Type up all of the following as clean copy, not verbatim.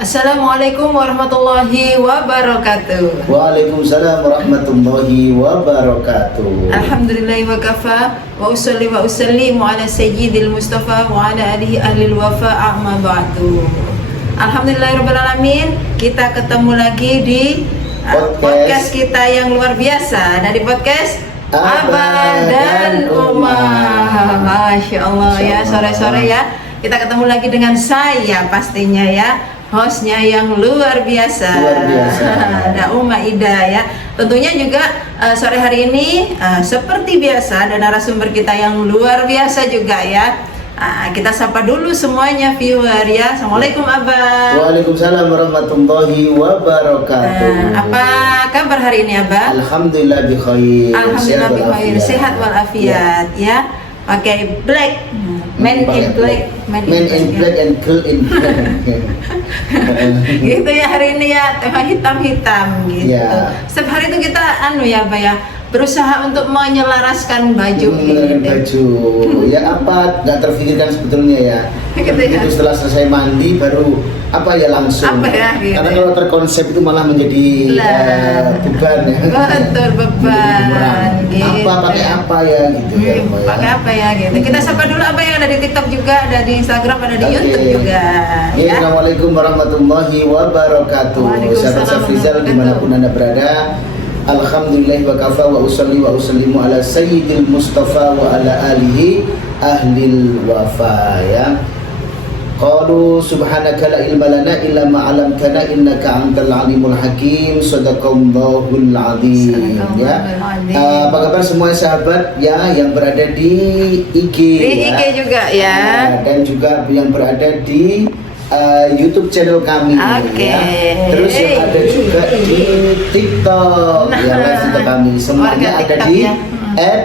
Assalamualaikum warahmatullahi wabarakatuh. Waalaikumsalam warahmatullahi wabarakatuh. Alhamdulillahi wa kafa wa usalli wa usallimu ala sayyidil mustafa wa ala alihi ahlil wafa amma ba'du. Alhamdulillahirabbil alamin. Kita ketemu lagi di podcast kita yang luar biasa, dari podcast Abah dan Umar. Masya Allah ya, sore-sore ya kita ketemu lagi dengan saya pastinya ya, hostnya yang luar biasa, ada Uma Ida ya. Tentunya juga sore hari ini seperti biasa ada narasumber kita yang luar biasa juga ya. Kita sapa dulu semuanya viewer ya. Assalamualaikum Abah. Waalaikumsalam warahmatullahi wabarakatuh. Apa kabar hari ini Abah? Alhamdulillah bi khair. Alhamdulillah bi khair, sehat walafiat ya. Pakai black, man in black, man in black and girl in black. Gitu ya hari ini ya, tema hitam-hitam gitu. Ya. Setiap hari itu kita ya Mbak ya, berusaha untuk menyelaraskan baju. Baju. Ya apa nggak terpikirkan sebetulnya ya. Gitu ya. Itu setelah selesai mandi baru apa ya langsung. Apa ya, gitu. Karena kalau terkonsep itu malah menjadi beban ya. Betul, beban. Gitu. Apa pakai apa ya gitu ya. Pakai apa ya gitu. Kita sapa dulu apa yang ada di TikTok juga, ada di Instagram, ada di YouTube juga. Ya. Assalamualaikum warahmatullahi wabarakatuh. Sahabat Rizal dimanapun Anda berada. Alhamdulillah wa kafa wa usalli wa usallimu ala sayyidil mustafa wa ala alihi ahlil wafa ya. Qalu subhanaka la ilma lana illa ma 'allamtana innaka antal alimul hakim. Shadaqallahul azim ya. Apa kabar semua sahabat ya yang berada di IG di IG juga ya. Dan juga yang berada di YouTube channel kami ya. Terus yang ada juga di TikTok ya, live TikTok kami. Semuanya ada di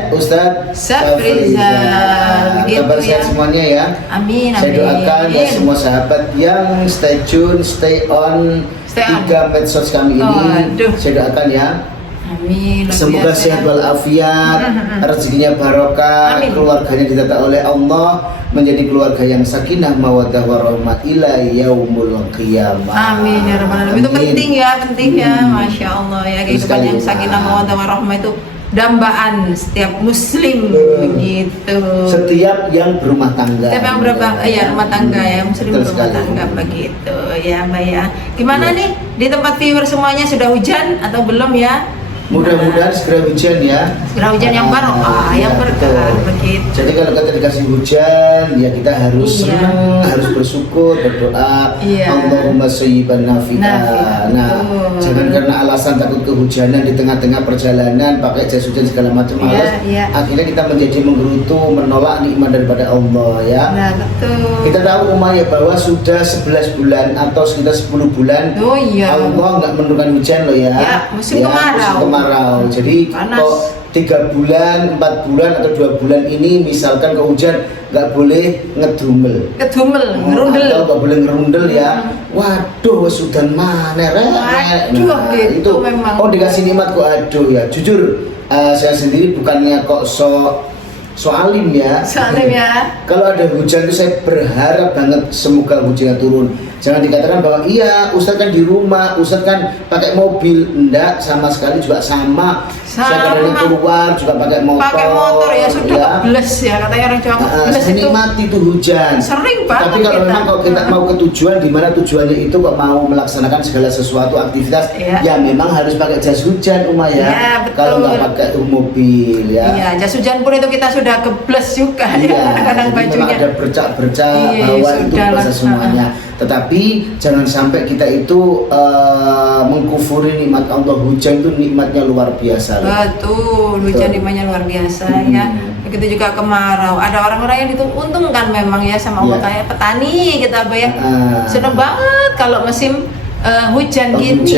Ustadz Safrizal. Kabar sehat semuanya ya. Amin. Saya doakan ya semua sahabat yang stay tune, stay on 3 medsos kami ini. Saya doakan ya. Amin. Semoga sehat walafiat, rezekinya barokah, keluarganya ditata oleh Allah menjadi keluarga yang sakinah mawaddah warahmah ila yaumul qiyamah. Amin ya rabbal alamin. Itu penting ya, Masya Allah ya, kehidupan yang sakinah mawaddah warahmah itu dambaan setiap muslim begitu. Setiap yang berumah tangga. Setiap yang rumah tangga ya, muslim berumah tangga begitu ya Mbak ya. Gimana nih di tempat viewer semuanya, sudah hujan atau belum ya? Mudah-mudahan segera hujan ya. Segera hujan yang barokah, yang berkah begitu. Jadi kalau kita dikasih hujan, ya kita harus senang, harus bersyukur, berdoa. Allahumma shayyiban nafi'an. Nah, jangan karena alasan takut kehujanan di tengah-tengah perjalanan pakai jas hujan segala macam malas. Akhirnya kita menjadi menggerutu, menolak nikmat daripada Allah ya. Nah, betul. Kita tahu ya bahwa sudah 11 bulan atau sekitar 10 bulan Allah nggak menurunkan hujan loh ya. Ya, musim kemarau. Jadi kok 3 bulan, 4 bulan atau 2 bulan ini misalkan ke hujan nggak boleh ngerundel atau nggak boleh ngerundel ya. Waduh sudah mana itu memang. Oh dikasih nikmat kok aduh ya. Jujur saya sendiri bukannya kok soalim ya. Kalau ada hujan itu saya berharap banget semoga hujannya turun. Jangan dikatakan bahwa iya Ustadz kan di rumah, Ustadz kan pakai mobil. Enggak, sama sekali juga sama. Saya kadang keluar juga pakai motor ya, sudah kebles ya, katanya orang Jawa kebles itu. Menikmati itu hujan. Sering banget. Tapi kalau memang kalau kita mau ke tujuan, di mana tujuannya itu kok mau melaksanakan segala sesuatu aktivitas, ya memang harus pakai jas hujan ya. Kalau nggak pakai mobil ya. Iya, jas hujan pun itu kita sudah kebles juga ya. Kadang bajunya ada bercak-bercak bawah itu basah semuanya. Tetapi jangan sampai kita itu mengkufuri nikmat Allah. Hujan itu nikmatnya luar biasa. Betul, hujan nikmatnya luar biasa ya. Begitu juga kemarau. Ada orang-orang yang diuntungkan memang ya sama Allah, kayak petani kita ya. Seneng banget kalau musim hujan gini,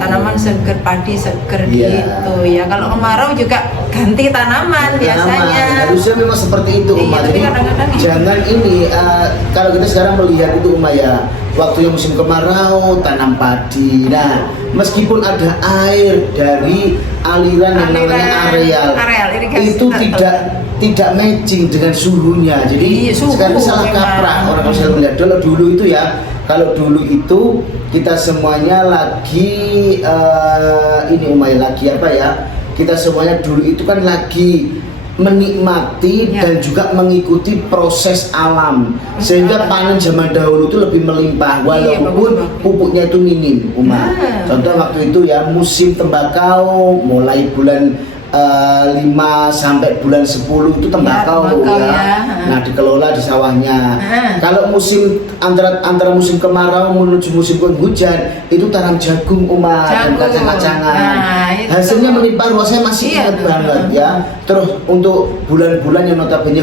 tanaman seger, padi seger gitu ya. Kalau kemarau juga ganti tanaman biasanya. Harusnya memang seperti itu Jadi jangan ini kalau kita sekarang melihat itu ya, waktu yang musim kemarau tanam padi. Nah, meskipun ada air dari aliran yang namanya areal itu tidak tidak matching dengan suhunya. Jadi suhu sekarang salah memang. kaprah orang kalau saya melihat. Dulu itu ya, kalau dulu itu kita semuanya lagi ini Umay lagi apa ya? Kita semuanya dulu itu kan lagi menikmati ya. dan juga mengikuti proses alam, sehingga panen zaman dahulu itu lebih melimpah walaupun pupuknya itu minim Uma. Contoh waktu itu ya musim tembakau mulai bulan 5 sampai bulan 10 itu tembakau ya. Nah dikelola di sawahnya. Kalau musim antara musim kemarau menuju musim penghujan itu tanam jagung Uma dan kacang-kacangan. Hasilnya melimpah ruasnya masih ingat banget ya. Terus untuk bulan-bulan yang notabene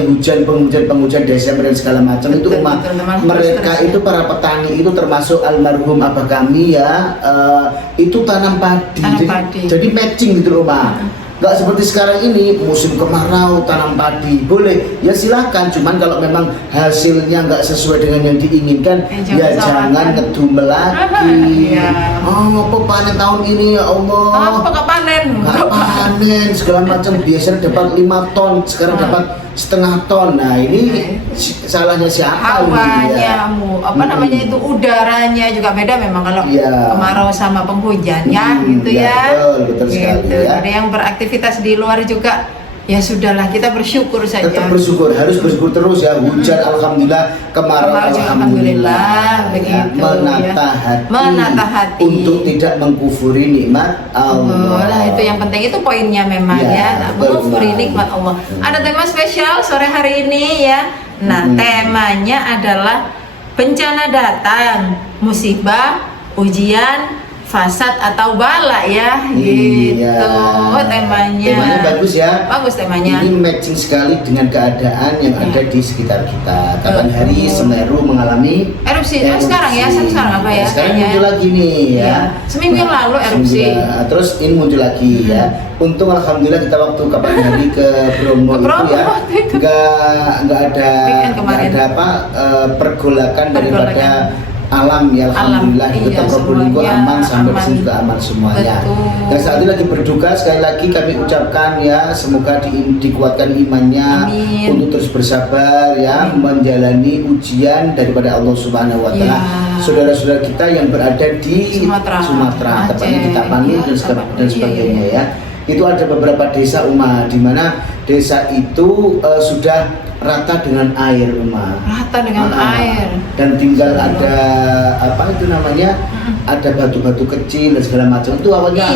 penghujan Desember dan segala macam itu Uma, mereka itu para petani itu termasuk almarhum abah kami ya, itu tanam padi. Jadi matching gitu Uma. Nggak seperti sekarang ini musim kemarau tanam padi boleh ya silahkan, cuman kalau memang hasilnya nggak sesuai dengan yang diinginkan ya jangan ngedumel lagi. Apa panen tahun ini ya Allah, apa panen segala macam, biasanya dapat 5 ton sekarang dapat setengah ton. Nah ini salahnya siapa? Hawanya, namanya itu udaranya juga beda memang kalau kemarau sama penghujan ya gitu ya. Betul sekali ya. Ada yang beraktivitas di luar juga ya sudahlah, kita bersyukur saja. Tetap bersyukur, harus bersyukur terus ya. Hujan alhamdulillah, kemarau alhamdulillah. Begitu menata hati untuk tidak mengkufuri nikmat Allah. Nah itu yang penting, itu poinnya memang ya, tak mengkufuri nikmat Allah. Ada tema spesial sore hari ini ya. Nah temanya adalah bencana datang, musibah, ujian, fasad atau bala ya, gitu temanya. Temanya bagus ya. Bagus temanya. Ini matching sekali dengan keadaan yang ada di sekitar kita. Kapan hari Semeru mengalami erupsi. Sekarang ya, sekarang apa ya? Sekarang muncul lagi nih ya. Seminggu yang lalu erupsi. Terus ini muncul lagi ya. Untung alhamdulillah kita waktu kapan hari ke Bromo itu ya, nggak ada pergolakan daripada alam ya, alhamdulillah kita Probolinggo aman, sampai sini juga aman semuanya. Dan saat ini lagi berduka, sekali lagi kami ucapkan ya, semoga dikuatkan imannya untuk terus bersabar ya, menjalani ujian daripada Allah Subhanahu wa taala. Saudara-saudara kita yang berada di Sumatera, tepatnya di Tapanuli dan sebagainya ya. Itu ada beberapa desa di mana desa itu sudah rata dengan air air dan tinggal ada apa itu namanya, ada batu-batu kecil dan segala macam. Itu awalnya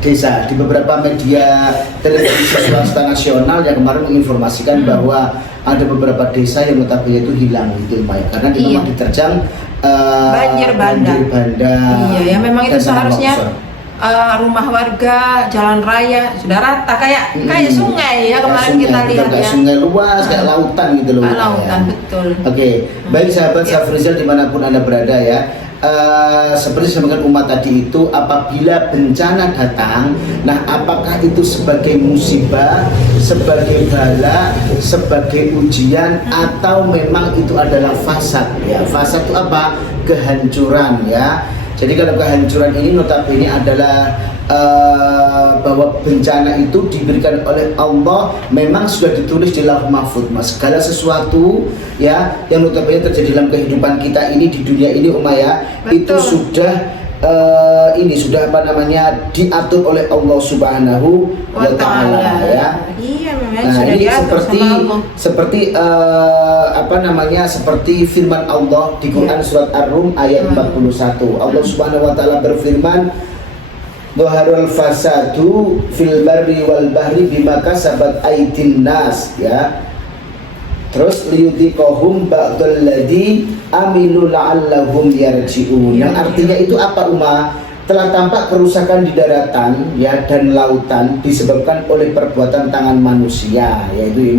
desa. Di beberapa media televisi swasta nasional yang kemarin menginformasikan bahwa ada beberapa desa yang notabene itu hilang gitu karena di rumah diterjang banjir bandang. Ya memang itu seharusnya rumah warga, jalan raya sudah rata kayak sungai ya, kemarin kita lihat kayak ya. Sungai luas, kayak lautan gitu loh. Lautan betul. Oke, baik sahabat Safrizal dimanapun Anda berada ya. Seperti disampaikan umat tadi itu, apabila bencana datang, nah apakah itu sebagai musibah, sebagai bala, sebagai ujian, atau memang itu adalah fasad ya. Fasad itu apa? Kehancuran ya. Jadi kalau kehancuran ini notabene adalah bahwa bencana itu diberikan oleh Allah, memang sudah ditulis di Lauh Mahfuz Mas. Segala sesuatu ya yang notabene terjadi dalam kehidupan kita ini di dunia ini itu sudah sudah diatur oleh Allah Subhanahu wa taala ya. Nah, ini seperti seperti firman Allah di Quran surat Ar-Rum ayat 41. Allah Subhanahu wa taala berfirman, "Dhaharul fasadu fil barri wal bahri bima kasabat aydin nas" ya. Terus liyudhiqahum ba'dal ladzi amilu la'allahum yarji'un. Yang artinya itu apa Telah tampak kerusakan di daratan ya dan lautan disebabkan oleh perbuatan tangan manusia, yaitu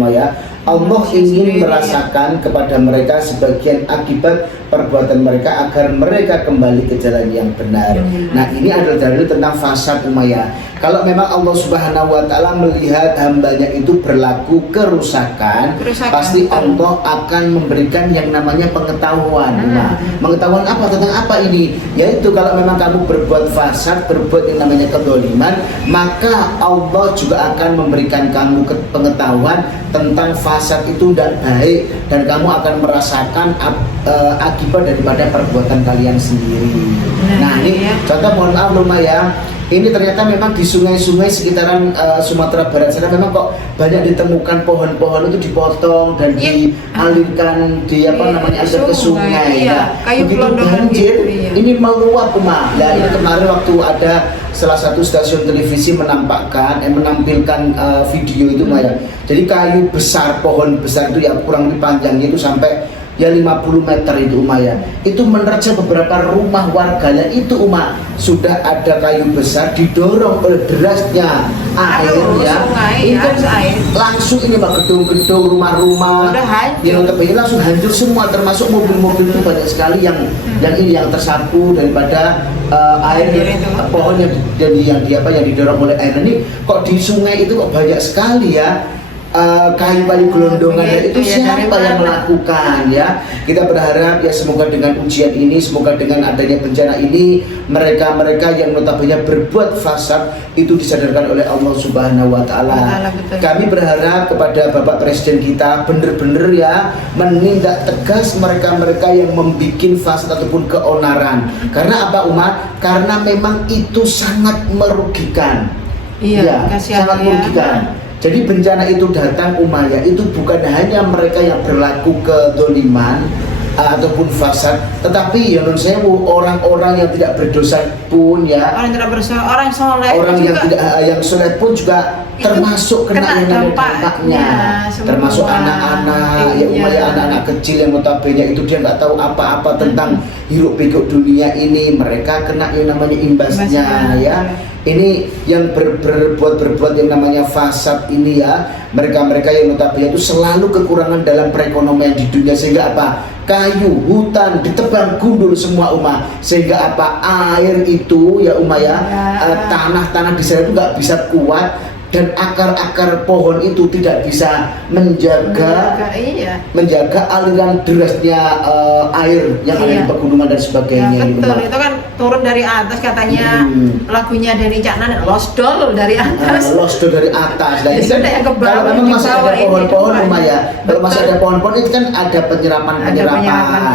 Allah ingin merasakan kepada mereka sebagian akibat perbuatan mereka agar mereka kembali ke jalan yang benar. Nah, ini adalah dalil tentang fasad Umayyah. Kalau memang Allah Subhanahu wa taala melihat hambanya itu berlaku kerusakan, pasti Allah akan memberikan yang namanya pengetahuan. Nah, pengetahuan apa tentang apa ini? Yaitu kalau memang kamu berbuat fasad, berbuat yang namanya kezaliman, maka Allah juga akan memberikan kamu pengetahuan tentang fasad itu tidak baik, dan kamu akan merasakan akibat daripada perbuatan kalian sendiri. Nah, ini contoh, mohon maaf Umayyah, ini ternyata memang di sungai-sungai sekitaran Sumatera Barat sana memang kok banyak ditemukan pohon-pohon itu dipotong dan dialirkan di namanya ke sungai. Iya, kayu begitu banjir, ini meluap Uma. Ya, ini kemarin waktu ada salah satu stasiun televisi menampilkan video itu Maya. Jadi kayu besar, pohon besar itu yang kurang lebih panjangnya itu sampai 50 meter itu Umayyah, itu menerjang beberapa rumah warganya itu sudah ada kayu besar didorong oleh derasnya air itu langsung ini gedung-gedung, rumah-rumah yang langsung hancur semua, termasuk mobil-mobil itu banyak sekali yang tersapu daripada air pohon yang didorong oleh air. Ini kok di sungai itu kok banyak sekali ya kayu-kayu gelondongan itu siapa yang melakukan ya? Kita berharap ya semoga dengan ujian ini, semoga dengan adanya bencana ini, mereka-mereka yang notabene berbuat fasad itu disadarkan oleh Allah Subhanahu wa taala. Kami berharap kepada Bapak Presiden kita benar-benar ya menindak tegas mereka-mereka yang membuat fasad ataupun keonaran. Karena apa umat? Karena memang itu sangat merugikan. Iya, sangat merugikan. Jadi bencana itu datang Umayyah itu bukan hanya mereka yang berlaku kezaliman ataupun fasad, tetapi ya non sewu orang-orang yang tidak berdosa pun ya, orang tidak berdosa, orang soleh, orang yang tidak yang soleh pun juga termasuk kena yang dampaknya, termasuk anak-anak ya Umayyah, anak-anak kecil yang notabene itu dia nggak tahu apa-apa tentang hiruk pikuk dunia ini, mereka kena yang namanya imbasnya ya. Ini yang berbuat yang namanya fasad ini ya, mereka-mereka yang notabene itu selalu kekurangan dalam perekonomian di dunia, sehingga apa? Kayu, hutan ditebang gundul semua sehingga apa? Air itu ya Umayyah, tanah-tanah di sana itu nggak bisa kuat, dan akar-akar pohon itu tidak bisa menjaga aliran derasnya air yang ada di pegunungan dan sebagainya. Betul, itu kan turun dari atas katanya lagunya dari Cak Nan, losdol dari atas. Losdol dari atas. Nah, ini kan kalau memang masih ada pohon-pohon Umayyah, kalau masih ada pohon-pohon itu kan ada penyerapan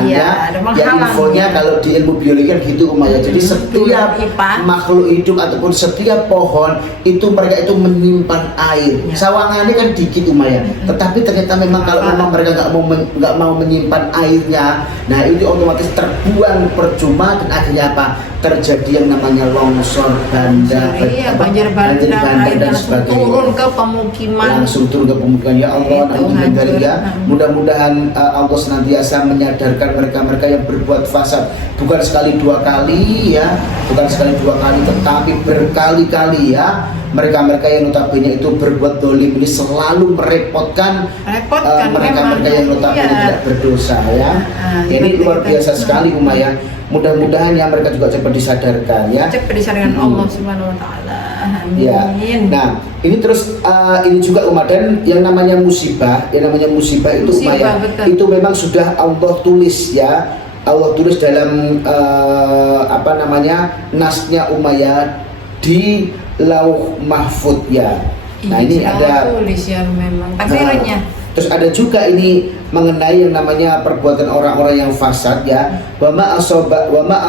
ya. Ya infonya kalau di ilmu biologi kan gitu Umayyah. Jadi setiap makhluk hidup ataupun setiap pohon itu mereka itu menyimpan air. Sawangannya kan dikit Umayyah, tetapi ternyata memang kalau memang mereka nggak mau menyimpan airnya, nah itu otomatis terbuang percuma, dan akhirnya apa? Terjadi yang namanya longsor, banjir bandang dan sebagainya, turun ke pemukiman, langsung turun ke pemukiman. Ya Allah, mudah-mudahan Allah senantiasa menyadarkan mereka-mereka yang berbuat fasad, bukan sekali dua kali ya, tetapi berkali-kali ya. Mereka-mereka yang notabene itu berbuat dolim ini selalu merepotkan mereka-mereka yang notabene tidak berdosa ya. Ini luar biasa sekali Umayyah. Mudah-mudahan ya mereka juga cepat disadarkan ya. Cepat disadarkan Allah Subhanahu wa taala. Amin. Ya. Nah, ini terus ini juga umat, dan yang namanya musibah itu Umayyah, itu memang sudah Allah tulis ya. Allah tulis dalam nasnya Umayyah di Lauh Mahfud ya. Nah, ini ada tulis ya memang takdirnya. Terus ada juga ini mengenai yang namanya perbuatan orang-orang yang fasad ya. Wa ma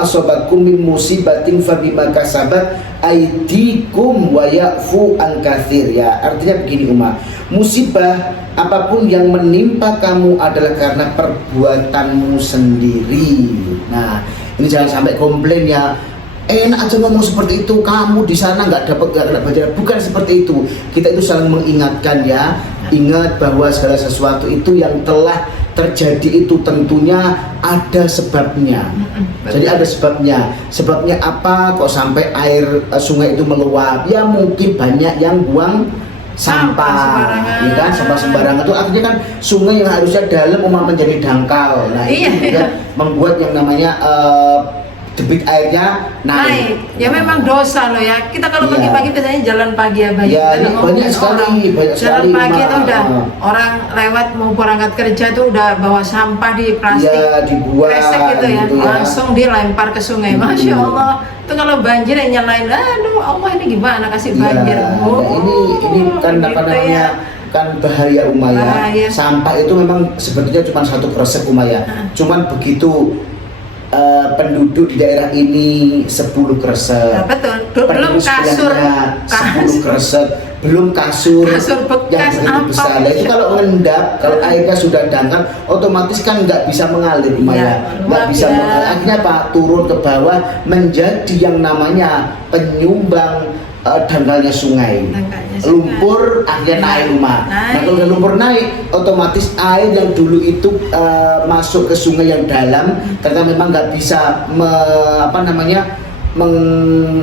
asobakum min musibatin fa bima kasabat aydikum wa ya'fu an katsir ya. Artinya begini musibah apapun yang menimpa kamu adalah karena perbuatanmu sendiri. Nah, ini jangan sampai komplain ya. Enak aja ngomong seperti itu, kamu di sana nggak dapat baca, bukan seperti itu. Kita itu saling mengingatkan ya. Ingat bahwa segala sesuatu itu yang telah terjadi itu tentunya ada sebabnya. Jadi ada sebabnya. Sebabnya apa kok sampai air sungai itu meluap? Ya mungkin banyak yang buang sembarangan. Ya kan, sampah sembarangan itu artinya kan sungai yang harusnya dalam Uma menjadi dangkal. Nah, itu juga membuat yang namanya debit airnya naik. Ya memang dosa loh ya. Kita kalau Iya. pagi-pagi biasanya jalan pagi ya Bang. Ya, Kita ini nggak banyak ngomongin sekali, orang. banyak Jalan sekali, pagi itu Ma. udah orang lewat mau berangkat kerja tuh udah bawa sampah di plastik. Ya, dibuang Kresek gitu ya. gitu ya. Langsung dilempar ke sungai. Masya Allah. Itu kalau banjir yang nyalain, aduh Allah ini gimana kasih banjir. Ya, nah ini kan apa gitu namanya? ya. Kan bahaya Uma ya. Bahaya. Sampah itu memang sebetulnya cuma satu kresek Uma ya. Cuman begitu penduduk di daerah ini 10 kresek. Nah, betul. Belum Penduduk kasur, sebelahnya 10 kresek, belum kasur bekas yang begitu besar. apa Nah, itu kalau ngendap, kalau airnya sudah dangkal, otomatis kan nggak bisa mengalir Uma Ya, ya. Nggak luap bisa ya. mengalir. Akhirnya apa? Turun ke bawah menjadi yang namanya penyumbang dangkalnya sungai. Dangkalnya sungai. Lumpur akhirnya naik Uma. Nah, Naik. kalau udah lumpur naik, otomatis air yang dulu itu masuk ke sungai yang dalam, karena memang nggak bisa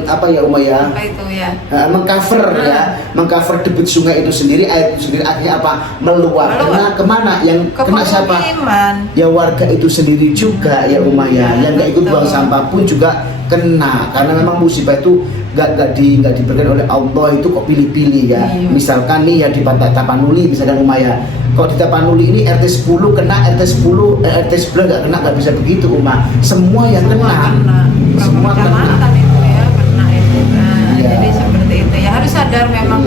apa ya Uma ya, Apa itu ya? mengcover ya, mengcover debit sungai itu sendiri, air itu sendiri, akhirnya apa? Meluap. Karena kemana? Yang kena siapa? Kemukiman. Ya warga itu sendiri juga ya Uma ya, yang nggak ikut buang sampah pun juga kena, karena memang musibah itu nggak diberikan oleh Allah itu kok pilih-pilih ya. Iya. Misalkan nih ya di Pantai Tapanuli misalkan Uma ya, kok di Tapanuli ini RT 10 kena, RT 10 RT 11 nggak kena, nggak bisa begitu Uma, semua yang kena. Semua kena. Kecamatan itu ya kena itu. Nah, Iya. jadi seperti itu ya, harus sadar memang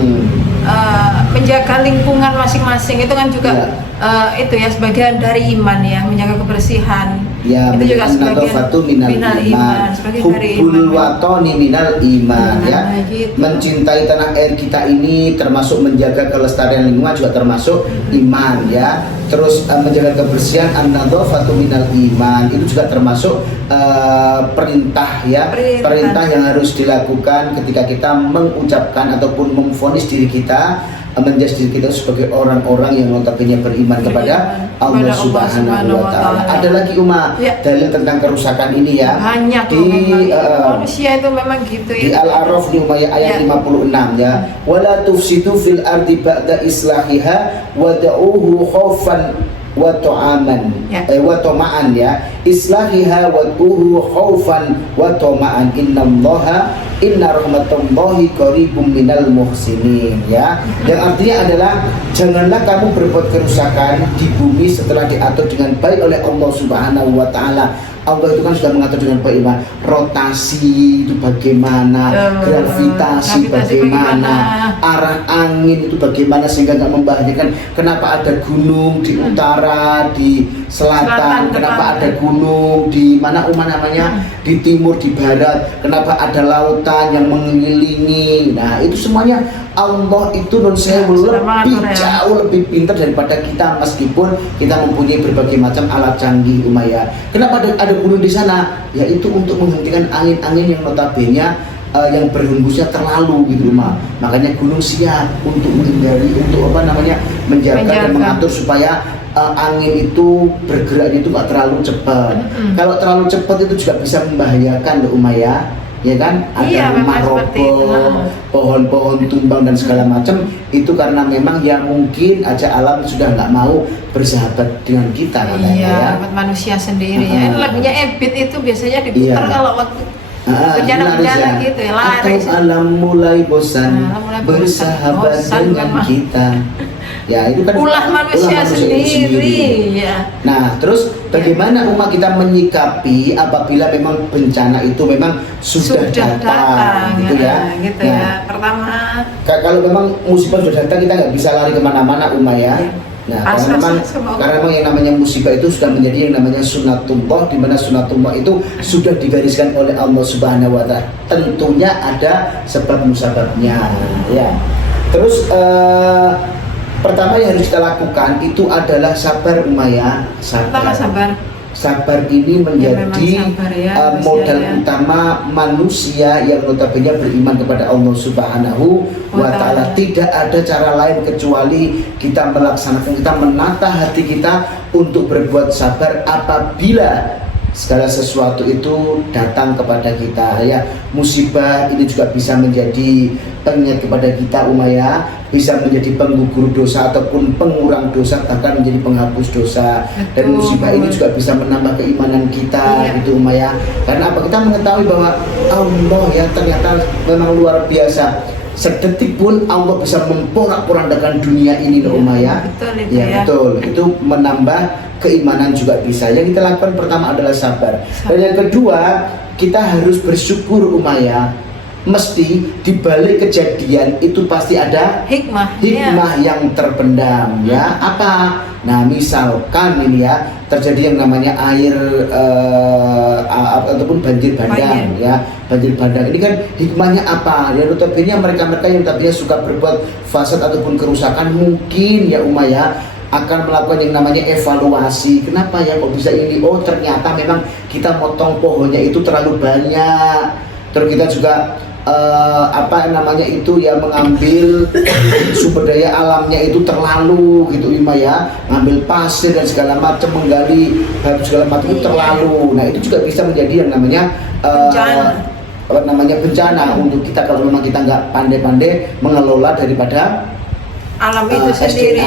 menjaga lingkungan masing-masing itu kan juga itu ya sebagian dari iman ya, menjaga kebersihan. Ya, itu juga sebagian minal iman, sebagian dari hubbul iman. watoni minal iman ya. Nah, gitu. Mencintai tanah air kita ini termasuk menjaga kelestarian lingkungan, juga termasuk iman ya. Terus menjaga kebersihan an-nadhafatu minal iman, itu juga termasuk perintah ya. Perintah yang harus dilakukan ketika kita mengucapkan ataupun memvonis diri kita, menjudge diri kita sebagai orang-orang yang notabene beriman kepada Allah Subhanahu wa Ta'ala. Ada lagi Uma Ya. dalil tentang kerusakan ini ya. Banyak di memang. Manusia itu memang gitu di ya. Al-A'raf nih Uma ya, ayat Ya. 56 ya. Wala tufsidu fil ardi ba'da islahiha wad'uhu khaufan wa ta'aman Ya. wa tama'an ya. Islahiha wad'uhu khaufan wa tama'an inna rahmatullahi qaribum minal muhsinin ya. Yang artinya adalah janganlah kamu berbuat kerusakan di bumi setelah diatur dengan baik oleh Allah Subhanahu wa Ta'ala. Allah itu kan sudah mengatur dengan baik, rotasi itu bagaimana, gravitasi bagaimana, arah angin itu bagaimana sehingga nggak membahayakan. Kenapa ada gunung di utara, di selatan, kenapa ada gunung di mana namanya, di timur, di barat, kenapa ada lautan yang mengelilingi. Nah itu semuanya Allah itu jauh lebih pintar daripada kita, meskipun kita mempunyai berbagai macam alat canggih Uma ya. Kenapa ada gunung di sana? Ya itu untuk menghentikan angin-angin yang notabene yang berhembusnya terlalu gitu Uma. Makanya gunung siap untuk menghindari, untuk menjaga dan mengatur supaya angin itu bergerak itu nggak terlalu cepat. Kalau terlalu cepat itu juga bisa membahayakan loh Uma ya. Ya kan, ada rumah roboh, pohon-pohon tumbang dan segala macam, itu karena memang ya mungkin aja alam sudah nggak mau bersahabat dengan kita katanya ya. Manusia sendiri ya. Lagunya Ebit itu biasanya diputar kalau waktu bencana-bencana gitu ya. Atau alam mulai bosan bersahabat dengan kita. Ya itu kan ulah manusia sendiri ya. Nah terus bagaimana umat kita menyikapi apabila memang bencana itu memang sudah datang gitu ya. Gitu nah, ya. Pertama kalau memang musibah sudah datang, kita nggak bisa lari kemana-mana ya. Nah karena memang yang namanya musibah itu sudah menjadi yang namanya sunatullah, di mana sunatullah itu sudah digariskan oleh Allah Subhanahu wa Ta'ala. Tentunya ada sebab musababnya ya. Terus pertama yang harus kita lakukan itu adalah sabar Umaya. Pertama sabar ini menjadi modal utama manusia yang notabene beriman kepada Allah Subhanahu wa Ta'ala. Tidak ada cara lain kecuali kita melaksanakan, kita menata hati kita untuk berbuat sabar apabila segala sesuatu itu datang kepada kita ya. Musibah ini juga bisa menjadi pengingat kepada kita Umayyah, bisa menjadi penggugur dosa ataupun pengurang dosa, bahkan menjadi penghapus dosa. Dan musibah ini juga bisa menambah keimanan kita gitu Umayyah. Karena apa? Kita mengetahui bahwa Allah ya ternyata memang luar biasa. Sedetik pun Allah bisa memporak-porandakan dunia ini loh Umayyah. Betul itu ya, betul. Itu menambah keimanan juga bisa. Yang kita lakukan pertama adalah sabar. Dan yang kedua, kita harus bersyukur Umayyah. Mesti di balik kejadian itu pasti ada hikmah yang terpendam ya. Apa? Nah, misalkan ini ya terjadi yang namanya air ataupun banjir bandang ya. Banjir bandang ini kan hikmahnya apa? Ya notabene mereka-mereka yang tadinya suka berbuat fasad ataupun kerusakan mungkin ya Umayyah akan melakukan yang namanya evaluasi. Kenapa ya kok bisa ini? Oh, ternyata memang kita motong pohonnya itu terlalu banyak. Terus kita juga mengambil sumber daya alamnya itu terlalu gitu Umayyah, ngambil pasir dan segala macam, menggali batu segala macam itu terlalu. Nah, itu juga bisa menjadi yang namanya bencana untuk kita kalau memang kita nggak pandai-pandai mengelola daripada alam itu sendiri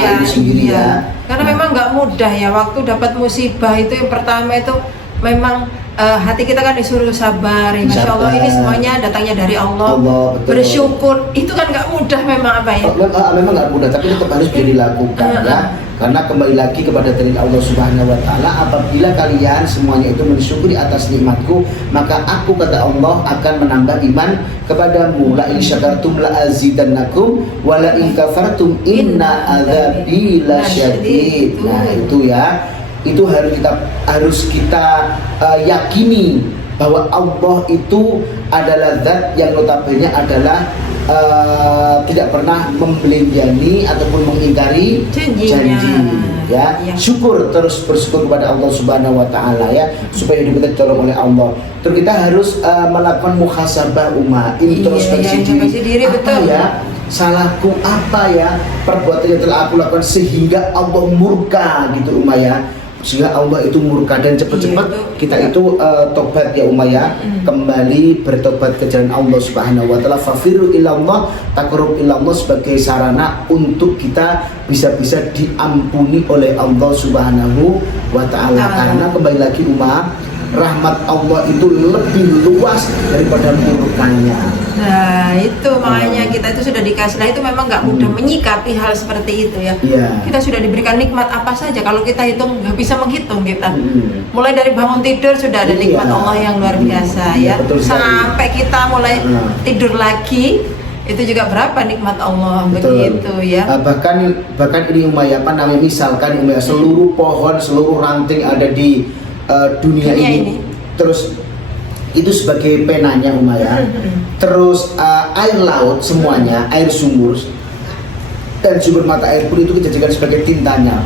ya. Karena memang nggak mudah ya waktu dapat musibah itu. Yang pertama itu memang hati kita kan disuruh sabar ya, Masya Allah, ini semuanya datangnya dari Allah, bersyukur itu kan nggak mudah memang apa ya. Memang nggak mudah, tapi tetap harus dilakukan ya. Karena kembali lagi kepada dari Allah Subhanahu Wa Taala, apabila kalian semuanya itu mensyukuri atas nikmatku, maka aku kata Allah akan menambah iman kepadamu. La in syakartum la azidannakum wa la in kafartum inna adzabi lasyadid. Nah itu ya, itu harus kita yakini bahwa Allah itu adalah zat yang notabene adalah tidak pernah membelanjani ataupun mengingkari janji ya. Syukur, terus bersyukur kepada Allah Subhanahu Wa Taala ya, supaya hidup kita ditolong oleh Allah. Terus kita harus melakukan muhasabah introspeksi diri. Apa ya salahku, apa ya perbuatan yang telah aku lakukan sehingga Allah murka gitu Umayyah, sehingga Allah itu murka. Dan cepat-cepat kita itu tobat ya Umayyah, kembali bertobat ke jalan Allah Subhanahu Wa Taala. Fafiru ilallah, takarrub ilallah sebagai sarana untuk kita bisa diampuni oleh Allah Subhanahu Wa Taala. Karena kembali lagi rahmat Allah itu lebih luas daripada murkanya. Nah itu makanya kita itu sudah dikasih. Nah itu memang nggak mudah menyikapi hal seperti itu ya. Kita sudah diberikan nikmat apa saja, kalau kita hitung nggak bisa menghitung kita. Mulai dari bangun tidur sudah ada nikmat Allah yang luar biasa ya. Sampai kita mulai tidur lagi itu juga berapa nikmat Allah. Begitu ya. Bahkan ini Umayyah misalkan Umayyah, seluruh pohon, seluruh ranting ada di dunia ini, terus itu sebagai penanya Umayyah, terus air laut semuanya, air sumur dan sumber mata air pun itu kita jadikan sebagai tintanya.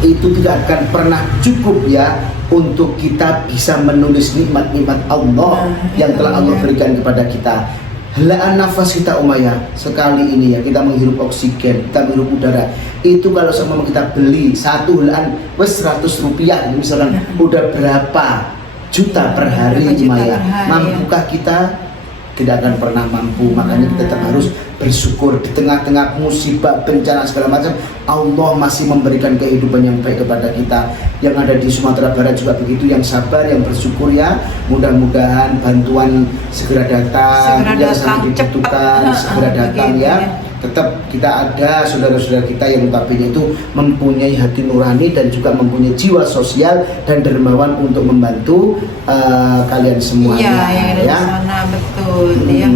Itu tidak akan pernah cukup ya untuk kita bisa menulis nikmat-nikmat Allah yang telah Allah berikan kepada kita. Helaan nafas kita Umayyah sekali ini ya, kita menghirup oksigen, kita menghirup udara. Itu kalau sama kita beli satu helaan wes 100 rupiah misalnya, udah berapa juta per hari Umayyah. Mampukah kita? Tidak akan pernah mampu. Makanya kita tetap harus bersyukur di tengah-tengah musibah, bencana segala macam. Allah masih memberikan kehidupan yang baik kepada kita. Yang ada di Sumatera Barat juga begitu, yang sabar, yang bersyukur ya. Mudah-mudahan bantuan segera datang, yang sangat dibutuhkan segera datang ya. Tetap kita ada saudara-saudara kita yang notabene itu mempunyai hati nurani dan juga mempunyai jiwa sosial dan dermawan untuk membantu kalian semuanya. Ya, sana, betul. Ya.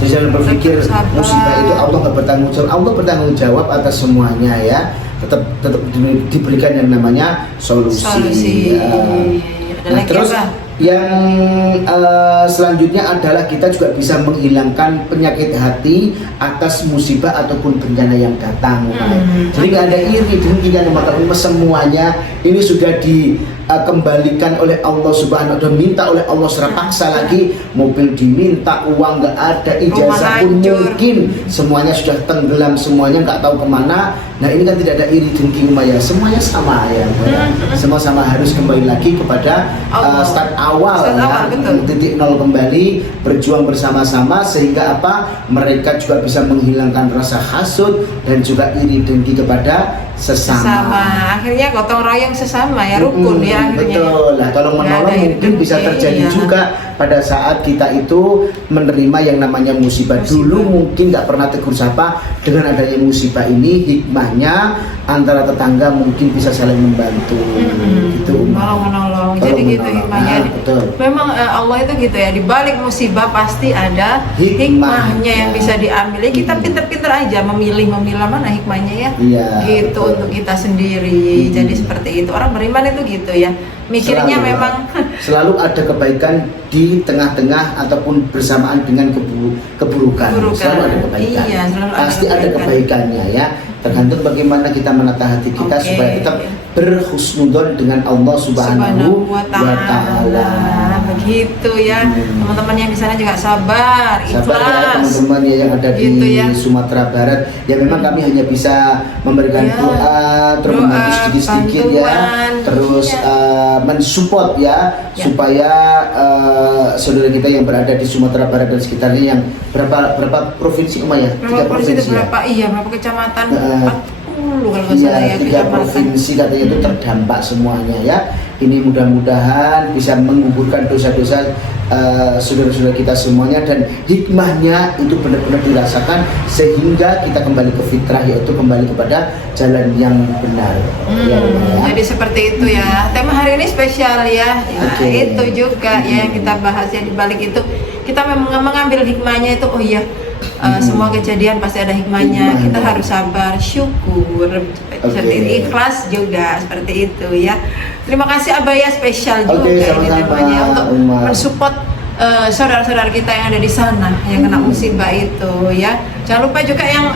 Jangan berpikir musibah itu Allah nggak bertanggung jawab. Allah bertanggung jawab atas semuanya ya. Tetap diberikan yang namanya solusi. Nah, terus yang selanjutnya adalah kita juga bisa menghilangkan penyakit hati atas musibah ataupun bencana yang datang. Jadi nggak ada iri dengki dan semuanya ini sudah kembalikan oleh Allah Subhanahu wa Ta'ala, minta oleh Allah secara paksa lagi, mobil diminta, uang nggak ada, ijazah pun mungkin semuanya sudah tenggelam, semuanya nggak tahu kemana. Nah ini kan tidak ada iri dengki ya, semuanya sama ya, semua sama harus kembali lagi kepada start awal ya, titik nol kembali, berjuang bersama-sama sehingga apa, mereka juga bisa menghilangkan rasa hasut dan juga iri dengki kepada sesama. Akhirnya gotong royong sesama ya, rukun ya akhirnya. Betul lah, tolong menolong mungkin bisa terjadi juga pada saat kita itu menerima yang namanya musibah. Dulu mungkin nggak pernah tegur sapa, dengan adanya musibah ini hikmahnya antara tetangga mungkin bisa saling membantu, gitu. Menolong. Jadi gitu hikmahnya. Memang Allah itu gitu ya, di balik musibah pasti ada hikmahnya yang bisa diambil. Kita pinter-pinter aja memilih mana hikmahnya ya. Gitu untuk kita sendiri. Jadi seperti itu, orang beriman itu gitu ya, mikirnya selalu, memang selalu ada kebaikan di tengah-tengah ataupun bersamaan dengan keburukan. Selalu ada kebaikan. Pasti ada kebaikannya ya. Tergantung bagaimana kita menata hati kita supaya tetap berhusnudzon dengan Allah Subhanahu wa Ta'ala. Begitu ya, teman-teman yang di sana juga sabar, ikhlas. Sabar ya teman-teman ya yang ada gitu di ya. Sumatera Barat. Ya memang kami hanya bisa memberikan doa, terus membantu sedikit-sedikit ya, terus mensupport ya, supaya saudara kita yang berada di Sumatera Barat dan sekitarnya yang berapa provinsi ya? 3 provinsi berapa? Iya, berapa kecamatan? 40 kalau nggak salah ya, 3 provinsi katanya itu terdampak semuanya ya. Ini mudah-mudahan bisa menguburkan dosa-dosa saudara-saudara kita semuanya, dan hikmahnya itu benar-benar dirasakan sehingga kita kembali ke fitrah, yaitu kembali kepada jalan yang benar. Jadi seperti itu ya. Tema hari ini spesial ya. Itu juga ya yang kita bahas ya, di balik itu kita memang mengambil hikmahnya itu. Oh iya, semua kejadian pasti ada hikmahnya. Kita harus sabar, syukur, seperti ikhlas juga seperti itu ya. Terima kasih Abaya, spesial juga ini temanya untuk mensupport saudara-saudara kita yang ada di sana yang kena musibah itu ya. Jangan lupa juga yang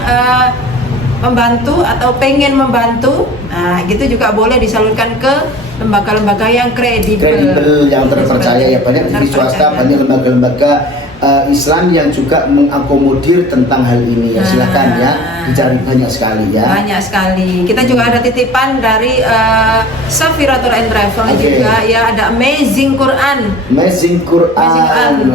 membantu atau pengen membantu, nah gitu juga boleh disalurkan ke lembaga-lembaga yang kredibel, yang terpercaya ya. Banyak di swasta, banyak lembaga-lembaga Islam yang juga mengakomodir tentang hal ini ya. Silakan ya, dicari banyak sekali ya. Banyak sekali. Kita juga ada titipan dari Safiratul and Travel juga ya, ada Amazing Quran. Amazing Quran.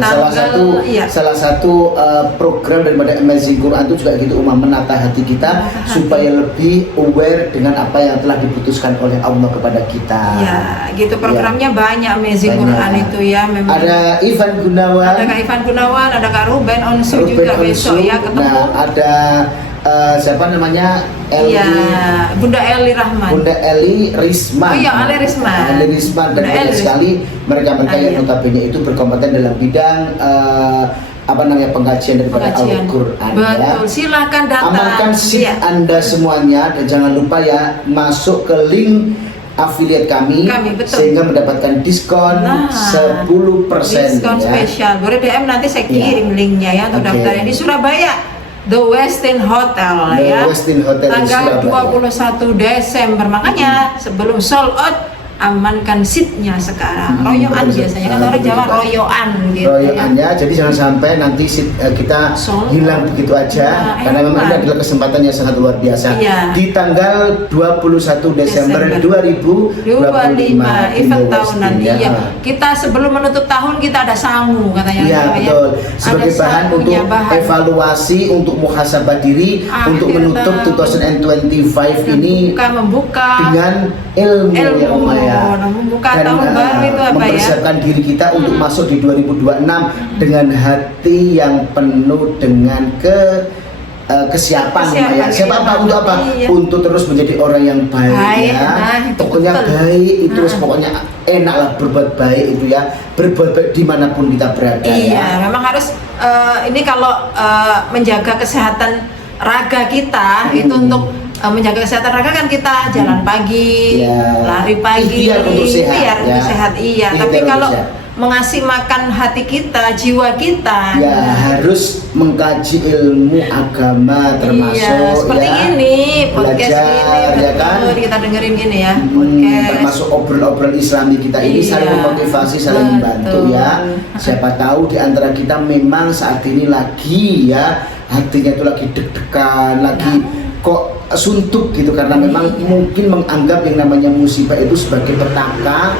Salah satu program daripada Amazing Quran itu juga gitu, menata hati kita supaya lebih aware dengan apa yang telah diputuskan oleh Allah kepada kita. Ya, gitu programnya banyak Amazing Quran itu ya. Memang ada Ivan Gunawan. Ada Kak Ivan Gunawan, ada Kak Ruben Onsu juga besok ya ketemu. Nah, ada siapa namanya? Bunda Eli Rahman. Bunda Eli Risman. Oh iya, Ali Risman. Eli Risman, dan banyak sekali mereka-mereka yang notabene itu berkompeten dalam bidang pengajian daripada Al-Quran. Betul, silahkan datang. Amankan seat Anda semuanya, dan jangan lupa ya masuk ke link affiliate kami sehingga mendapatkan diskon 10%. Diskon spesial. Boleh DM nanti saya kirim linknya ya untuk daftarnya di Surabaya. The Westin Hotel ya. Tanggal 21 Desember. Makanya sebelum sold out, amankan seatnya sekarang. Royoan biasanya kan orang Jawa royoan gitu. Royoannya, jadi jangan sampai nanti seat kita hilang begitu aja, karena memang ini adalah kesempatan yang sangat luar biasa. Di tanggal 21 Desember 2025 event tahun nanti ya. Kita sebelum menutup tahun kita ada samu katanya. Iya betul. Sebagai bahan untuk evaluasi, untuk muhasabah diri, untuk menutup 2025 ini membuka dengan ilmu membuka tahun baru itu apa mempersiapkan diri kita untuk masuk di 2026 dengan hati yang penuh dengan kesiapan ya. Siapa untuk apa? Untuk terus menjadi orang yang baik ya. Pokoknya baik itu pokoknya enak lah berbuat baik itu ya. Berbuat baik dimanapun kita berada. Iya, memang harus ini kalau menjaga kesehatan raga kita itu untuk menjaga kesehatan raga kan kita jalan pagi, lari pagi, biar untuk sehat, untuk sehat. Tapi kalau mengasih makan hati kita, jiwa kita. Ya harus mengkaji ilmu agama termasuk seperti ya ini podcast belajar ini ya kan, kita dengerin gini ya podcast. termasuk obrol-obrol Islami kita ini saling memotivasi, saling membantu ya. Siapa tahu di antara kita memang saat ini lagi ya hatinya itu lagi deg-degan, lagi kok suntuk gitu karena memang mungkin menganggap yang namanya musibah itu sebagai petaka,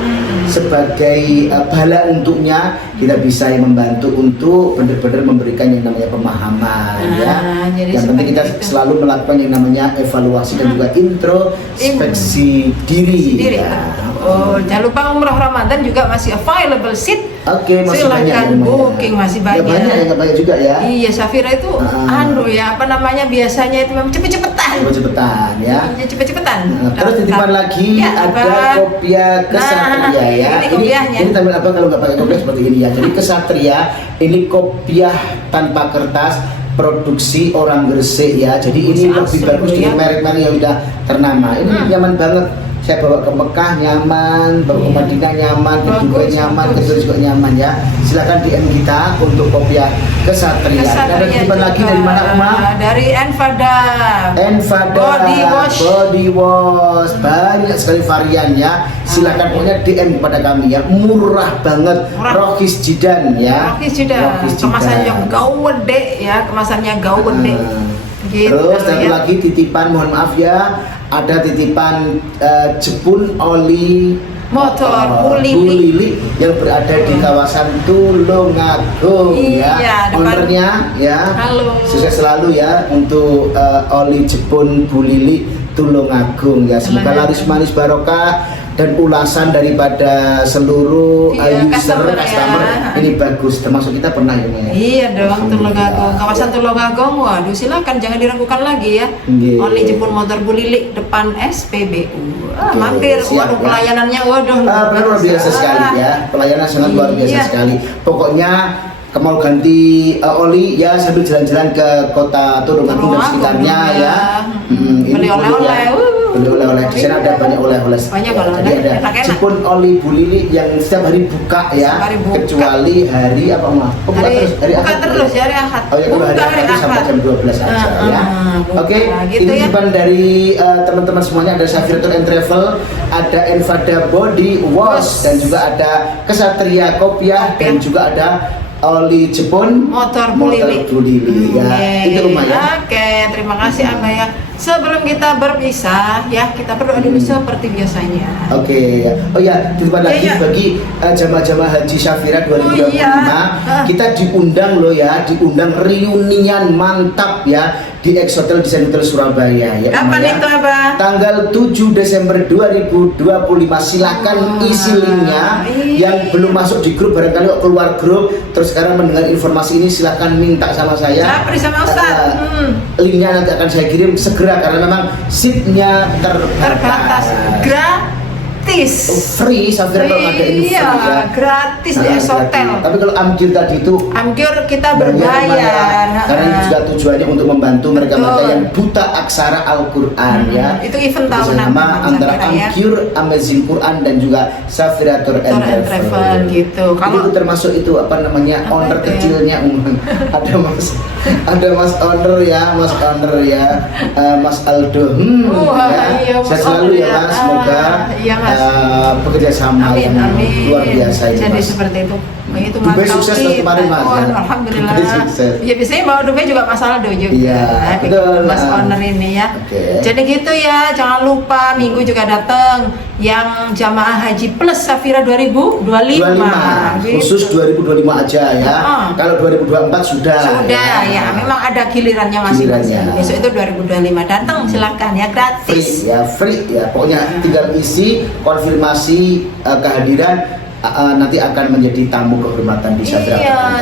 sebagai bala untuknya. Kita bisa yang membantu untuk benar-benar memberikan yang namanya pemahaman ya. Yang penting kita selalu melakukan yang namanya evaluasi dan juga introspeksi diri ya. Oh, jangan lupa umroh Ramadan juga masih available seat. Oke, masih silakan banyak booking, masih banyak. Ya, banyak yang banyak juga ya. Iya, Safira itu ya apa namanya biasanya itu memang cepet-cepetan ya. Iya, cepet-cepetan. Terus titipan lagi ya, ada kopiah kesatria ya. Ini tampil apa kalau nggak pakai kopiah seperti ini ya. Jadi kesatria ini kopiah tanpa kertas, produksi orang Gresik ya. Jadi ini lebih bagus dari merek-merek yang udah ternama. Ini nyaman banget. Saya bawa ke Mekah nyaman, bawa ke Madinah nyaman, ke Dubai nyaman, ke Turki juga nyaman ya. Silakan DM kita untuk kopiah kesatria. Ada titipan lagi dari mana Uma? Dari Enfada body wash. Banyak sekali varian ya. Silakan pokoknya DM kepada kami ya. Murah banget. Rohis Jidan ya. Rohis Jidan. Kemasannya gede ya, kemasannya gede. Gitu, terus satu lagi titipan, mohon maaf ya, ada titipan jepun oli motor Bulili yang berada di kawasan Tulungagung ya. Ownernya ya. Halo. Sukses selalu ya untuk oli jepun Bulili Tulungagung ya. Semoga laris manis barokah dan ulasan daripada seluruh customer ini bagus, termasuk kita pernah ya. Iya dong, Tulungagung, kawasan Tulungagung. Waduh, silakan jangan diragukan lagi ya. Oli jepun motor Bulili depan SPBU. Mampir, waduh pelayanannya luar biasa sekali ya. Pelayanan sangat luar biasa sekali. Pokoknya mau ganti oli ya sambil jalan-jalan ke kota Tulungagung dan sekitarnya ya. Beli oleh-oleh. Di sana ada banyak oleh-oleh. Jadi ada jepun oli Bulili yang setiap hari buka ya. Kecuali hari apa Mas? Buka terus hari Ahad. Oh ya, kalau hari Ahad itu sampai jam 12 aja ya. Oke, ini titipan dari teman-teman semuanya. Ada Safira Tour and Travel, ada Enfada Body Wash, dan juga ada Kesatria Kopiah, dan juga ada oli jepun motor Bulili ya. Itu lumayan. Oke, terima kasih Abah ya. Sebelum kita berpisah ya, kita berdoa dulu seperti biasanya. Oke. Oh ya, titipan lagi bagi jamaah-jamaah haji Safira 2025. Kita diundang loh ya, diundang reunian mantap ya di X Hotel di Hotel Surabaya ya. Kapan itu Abah? Tanggal 7 Desember 2025. Silakan isi linknya. Yang belum masuk di grup barangkali keluar grup terus sekarang mendengar informasi ini, silakan minta sama saya. Sama Ustaz. Linknya nanti akan saya kirim segera karena memang seatnya terbatas. Gratis. Free, Safira kalau ada ini free ya. Gratis di Hotel. Tapi kalau Amkir tadi itu kita berbayar. Karena itu juga tujuannya untuk membantu mereka-mereka yang buta aksara Al-Quran ya. Itu event tahunan sama antara Amkir, Amazing Quran dan juga Safira Tour and Travel gitu. Kalau itu termasuk itu apa namanya owner kecilnya ada Mas Owner ya, Mas Aldo. Saya selalu ya Mas, semoga bekerja sama yang luar biasa ini. Jadi seperti itu. Itu Dubai sukses kemarin Mas. Alhamdulillah. Ya biasanya bawa Dubai juga masalah juga. Iya, betul. Mas Owner ini ya. Jadi gitu ya, jangan lupa minggu juga datang yang jamaah haji plus Safira 2025. Khusus 2025 aja ya. Kalau 2024 sudah ya. Memang ada gilirannya masing-masing. Besok itu 2025 datang silakan ya, gratis. Free ya. Pokoknya tinggal isi konfirmasi kehadiran, nanti akan menjadi tamu kehormatan di Safira.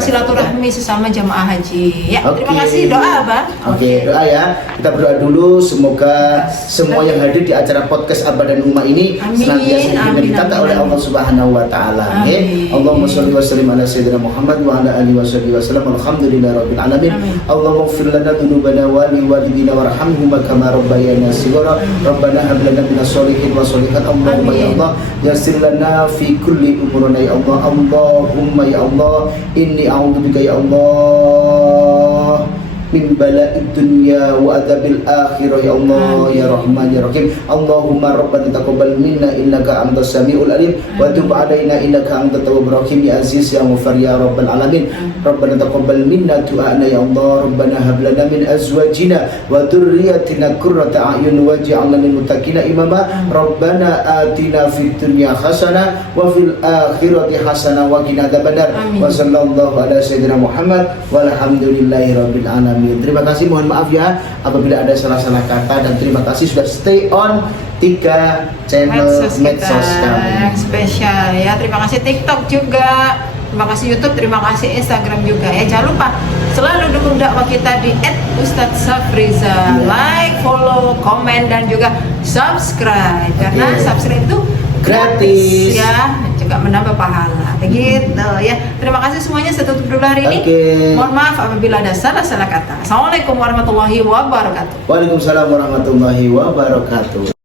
silaturahmi sesama jamaah haji. Ya, Oke. terima kasih, doa Abah. Oke, doa ya. Kita berdoa dulu semoga semua yang hadir di acara podcast Abah dan Uma ini Amin, senantiasa amin, ditata amin, oleh amin. Allah Subhanahu wa taala. Amin. Allahumma shalli wa sallim ala sayyidina Muhammad wa ala alihi wa sahbihi wa sallam. Alhamdulillahirabbil alamin. Amin. Allahumma ighfir lana dhunubana wa li walidina warhamhuma kama rabbayana shighara. Rabbana hab lana minas sholihin wa sholihat. Allahumma ya Amin. Allah yassir lana fi kulli umurina ya Allah. Allahumma ya Allah inni a'udzubika ya Allah min bala'id dunya wa adzabil akhirah ya Allah ya Rahman ya Rahim. Allahumma rabbana taqabbal minna innaka antas samiul alim wa tub alaina innaka antat tawwabur rahim ya aziz ya ghafar ya rabbal alamin. Rabbana taqabbal minna du'ana ya Allah. Rabbana hab lana min azwajina wa dhurriyyatina qurrata a'yun waj'alna lil muttaqina imama. Rabbana atina fid dunya hasanah wa fil akhirati hasanah wa qina adzabannar. Amin. Wa sallallahu ala sayyidina Muhammad walhamdulillahi rabbil alamin. Terima kasih, mohon maaf ya apabila ada salah-salah kata, dan terima kasih sudah stay on 3 channel medsos kami. yang spesial ya. Terima kasih TikTok juga, terima kasih YouTube, terima kasih Instagram juga ya. Jangan lupa selalu dukung dakwah kita di @ustadzsafriza. Like, follow, komen, dan juga subscribe, karena Oke. subscribe itu Gratis. ya, juga menambah pahala begitu ya. Terima kasih semuanya, saya tutup dulu hari ini. Oke. Mohon maaf apabila ada salah-salah kata. Assalamualaikum warahmatullahi wabarakatuh. Waalaikumsalam warahmatullahi wabarakatuh.